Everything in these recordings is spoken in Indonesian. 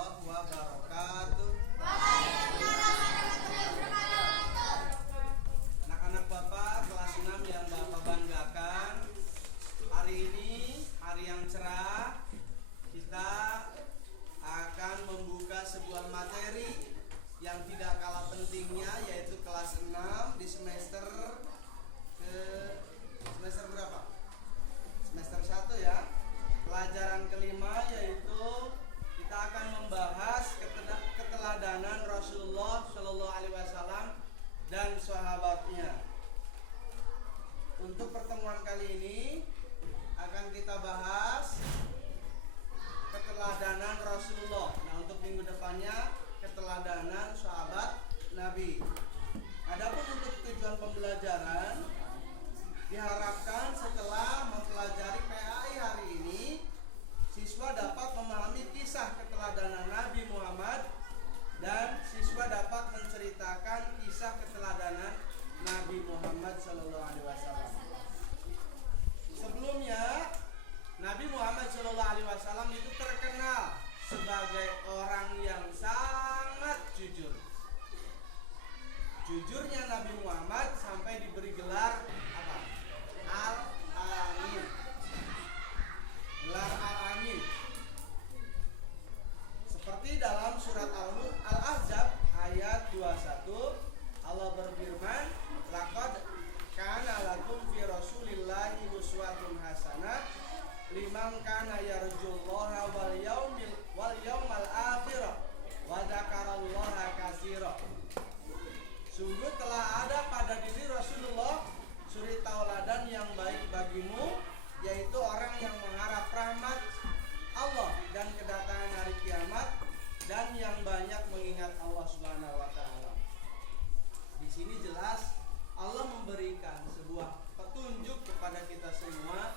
warahmatullahi wabarakatuh. Anak-anak Bapak kelas 6 yang Bapak banggakan, hari ini hari yang cerah. Kita akan membuka sebuah materi yang tidak kalah pentingnya, yaitu kelas 6 di semester berapa? Semester 1 ya. Pelajaran kelima, yaitu kita akan membahas keteladanan Rasulullah Shallallahu Alaihi Wasallam dan sahabatnya. Untuk pertemuan kali ini akan kita bahas keteladanan Rasulullah. Nah, untuk minggu depannya keteladanan sahabat Nabi. Adapun untuk tujuan pembelajaran, diharapkan setelah mempelajari PAI hari ini, siswa dapat memahami kisah keteladanan Nabi Muhammad dan siswa dapat menceritakan kisah keteladanan Nabi Muhammad SAW. Sebelumnya, Nabi Muhammad SAW itu terkenal sebagai orang yang sangat jujur. Jujurnya Nabi Muhammad sampai diberi gelar apa? Al-Amin. Gelar Al-Amin. Seperti dalam surat Al-Ahzab ayat 21, Allah berfirman, "Laqad kana lakum fi Rasulillahi uswatun hasanah liman kana yarjullaha wal yawmal akhir wa dzakarallaha katsira." Sungguh telah ada pada diri Rasulullah suri tauladan yang baik bagimu, yaitu orang yang mengharap rahmat Allah dan kedatangan hari kiamat dan yang banyak mengingat Allah Subhanahu wa taala. Di sini jelas Allah memberikan sebuah petunjuk kepada kita semua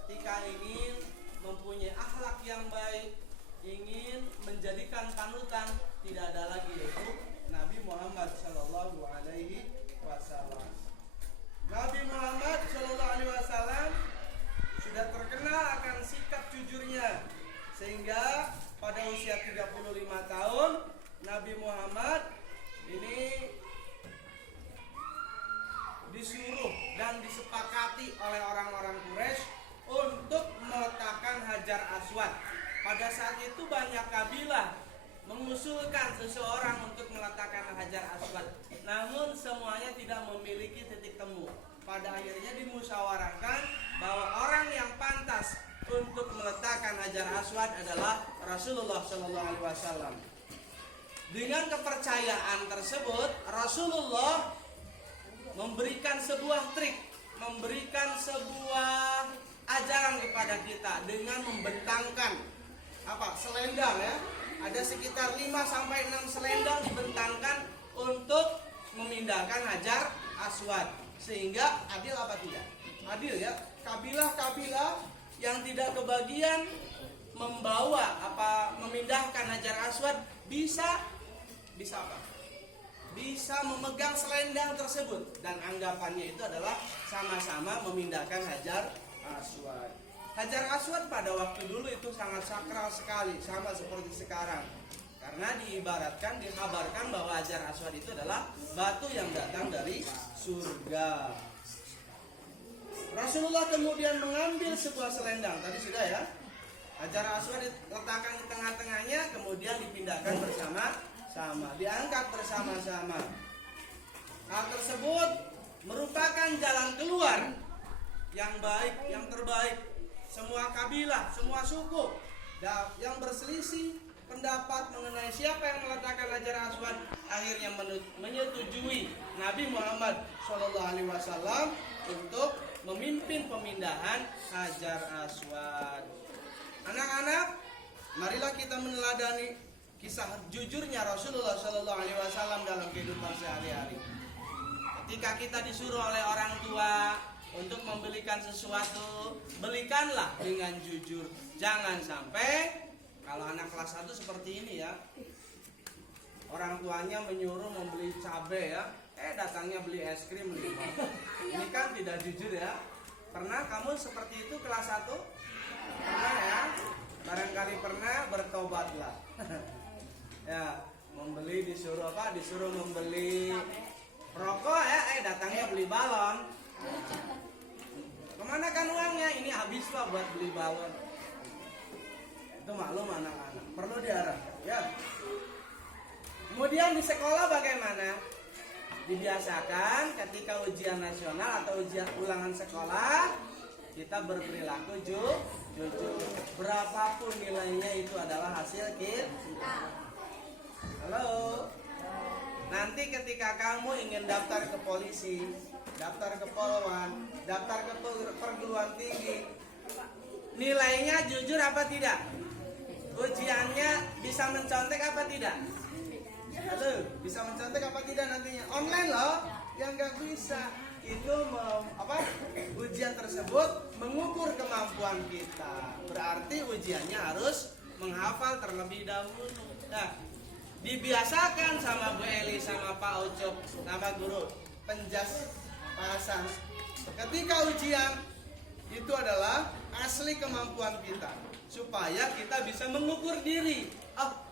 ketika ingin mempunyai akhlak yang baik, ingin menjadikan panutan, tidak ada lagi yaitu Nabi Muhammad Shallallahu Alaihi Wasallam. Nabi Muhammad Shallallahu Alaihi Wasallam sudah terkenal akan sikap jujurnya, sehingga pada usia 35 tahun Nabi Muhammad ini disuruh dan disepakati oleh orang-orang Quraisy untuk meletakkan Hajar Aswad. Pada saat itu banyak kabilah mengusulkan seseorang untuk meletakkan Hajar Aswad, namun semuanya tidak memiliki titik temu. Pada akhirnya dimusyawarahkan bahwa orang yang pantas untuk meletakkan Hajar Aswad adalah Rasulullah Shallallahu Alaihi Wasallam. Dengan kepercayaan tersebut, Rasulullah memberikan sebuah trik, memberikan sebuah ajaran kepada kita dengan membentangkan selendang ya. Ada sekitar 5-6 selendang dibentangkan untuk memindahkan Hajar Aswad, sehingga adil apa tidak? Adil ya. Kabilah-kabilah yang tidak kebagian memindahkan Hajar Aswad bisa apa? Bisa memegang selendang tersebut, dan anggapannya itu adalah sama-sama memindahkan Hajar Aswad. Hajar Aswad pada waktu dulu itu sangat sakral sekali, sama seperti sekarang. Karena dikabarkan bahwa Hajar Aswad itu adalah batu yang datang dari surga. Rasulullah kemudian mengambil sebuah selendang, tadi sudah ya. Hajar Aswad diletakkan di tengah-tengahnya, kemudian dipindahkan bersama-sama, diangkat bersama-sama. Hal tersebut merupakan jalan keluar yang baik, yang terbaik. Semua kabilah, semua suku yang berselisih pendapat mengenai siapa yang meletakkan Hajar Aswad akhirnya menyetujui Nabi Muhammad SAW untuk memimpin pemindahan Hajar Aswad. Anak-anak, marilah kita meneladani kisah jujurnya Rasulullah SAW dalam kehidupan sehari-hari. Ketika kita disuruh oleh orang tua untuk membelikan sesuatu, belikanlah dengan jujur. Jangan sampai, kalau anak kelas 1 seperti ini ya, orang tuanya menyuruh membeli cabai ya, datangnya beli es krim 5. Ini kan tidak jujur ya. Pernah kamu seperti itu kelas 1? Pernah ya? Barangkali pernah bertobat tobatlah. Ya, membeli disuruh apa? Disuruh membeli rokok ya, datangnya beli balon. Kemana kan uangnya? Ini habis Pak buat beli balon. Itu maklum anak-anak, perlu diarahkan ya. Kemudian di sekolah bagaimana? Dibiasakan ketika ujian nasional atau ujian ulangan sekolah, kita berperilaku jujur. Berapapun nilainya itu adalah hasil kita. Halo. Nanti ketika kamu ingin daftar ke polisi, daftar ke Polwan, daftar ke perguruan tinggi, nilainya jujur apa tidak? Ujiannya bisa mencontek apa tidak? Halo, bisa mencontek apa tidak nantinya? Online loh, yang nggak bisa itu ujian tersebut mengukur kemampuan kita. Berarti ujiannya harus menghafal terlebih dahulu. Nah, dibiasakan sama Bu Eli sama Pak Ucup, nama guru penjas Pak Hasan. Ketika ujian itu adalah asli kemampuan kita, supaya kita bisa mengukur diri.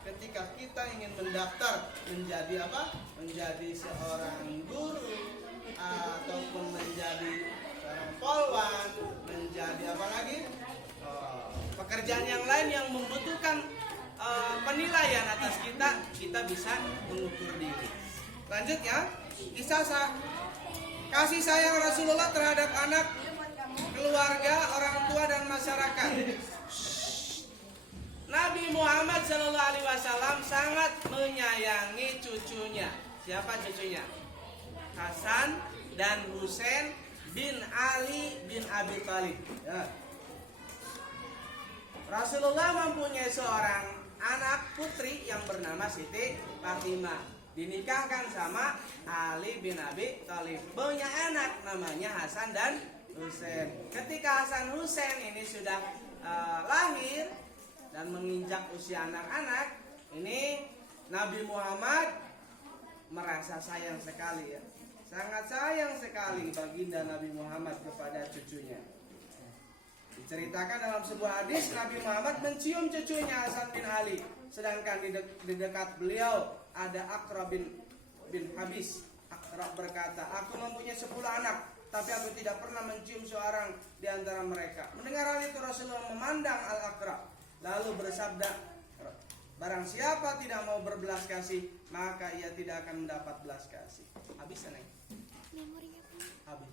Ketika kita ingin mendaftar menjadi apa? Menjadi seorang guru ataupun menjadi seorang polwan, menjadi apa lagi? Pekerjaan yang lain yang membutuhkan penilaian atas kita bisa mengukur diri. Lanjut ya, kisah kasih sayang Rasulullah terhadap anak, keluarga, orang tua dan masyarakat. Nabi Muhammad SAW sangat menyayangi cucunya. Siapa cucunya? Hasan dan Husain bin Ali bin Abi Thalib. Ya. Rasulullah mempunyai seorang anak putri yang bernama Siti Fatimah. Dinikahkan sama Ali bin Abi Thalib. Punya anak namanya Hasan dan Husain. Ketika Hasan Husain ini sudah lahir dan menginjak usia anak-anak, ini Nabi Muhammad merasa sayang sekali ya. Sangat sayang sekali baginda Nabi Muhammad kepada cucunya. Diceritakan dalam sebuah hadis, Nabi Muhammad mencium cucunya Hasan bin Ali, sedangkan di dekat beliau ada Aqra bin Habis. Aqra berkata, aku mempunyai 10 anak, tapi aku tidak pernah mencium seorang di antara mereka. Mendengar hal itu, Rasulullah memandang Al-Aqra, lalu bersabda, barang siapa tidak mau berbelas kasih, maka ia tidak akan mendapat belas kasih. Habis nih. Memorinya habis.